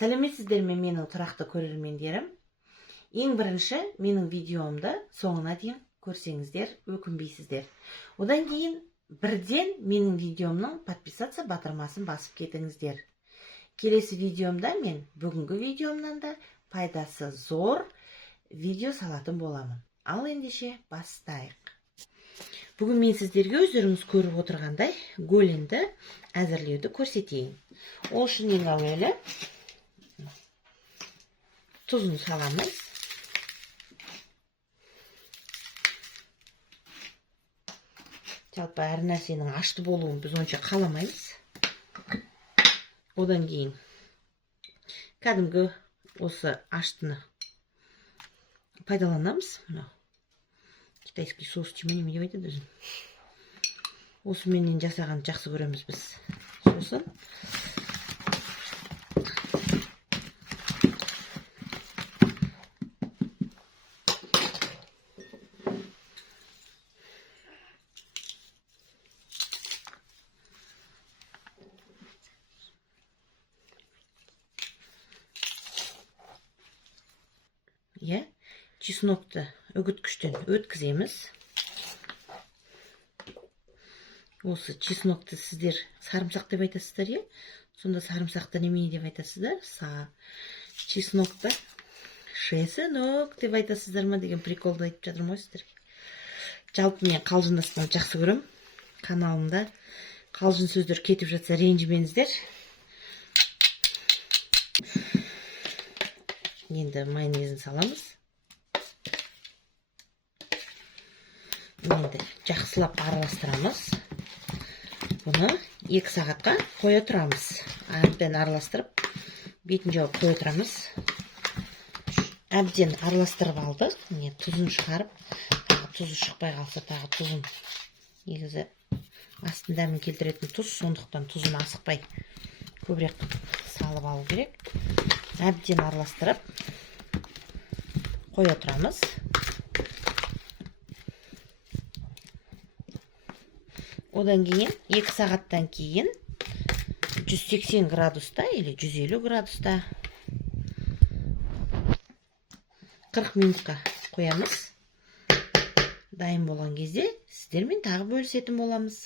Сәлеметсіздер ме менің тұрақты көрермендерім? Ең бірінші менің видеомды соңына дейін көрсеңіздер өкінбейсіздер. Одан кейін бірден менің видеомның подписаться батырмасын басып кетіңіздер. Келесі видеомда мен бүгінгі видеомнан да пайдасы зор видео салатын боламын. Ал ендеше бастайық. Бүгін мен сіздерге өздеріңіз көріп отырғандай голенді әзірлеуді көрсетейін. Ол үшін ең әуелі тұзын саламыз. Жалпы әр нәрсенің ашты болуын біз онша қаламаймыз. Одан кейін кәдімгі осы аштыны пайдаланамыз. Китайский соус неме деп айтады өзім. Осыменен жасағанды жақсы көреміз біз. Сосын чеснокты үгіткіштен өткіземіз. Осы чеснокты сіздер сарымсақ деп айтасыздар, сонда сарымсақты немене деп айтасыздар? Чеснокты шесінок деп айтасыздар ма деген приколды айтып жатырмын ғой сіздерге. Жалпы мен қалжыңдасқан жақсы көрем. Каналымда қалжың сөздер кетіп жатса ренжімеңіздер. Енді майонезін саламыз. Енді жақсылап араластырамыз. Бұны 2 сағатқа қоя тұрамыз. Әбден араластырып, бетін жауып қоя тұрамыз. Әбден араластырып алдық. Тұзын шығарып, тұзы шықпай қалса тағы тұзын. Негізі астын дәмін келтіретін тұз, сондықтан тұзын асықпай көбірек салып алу керек. Әбден араластырып қоя тұрамыз. Одан кейін 2 сағаттан кейін 180 градуста или 150 градуста 40 минутқа қоямыз. Дайын болған кезде сіздермен тағы бөлісетін боламыз.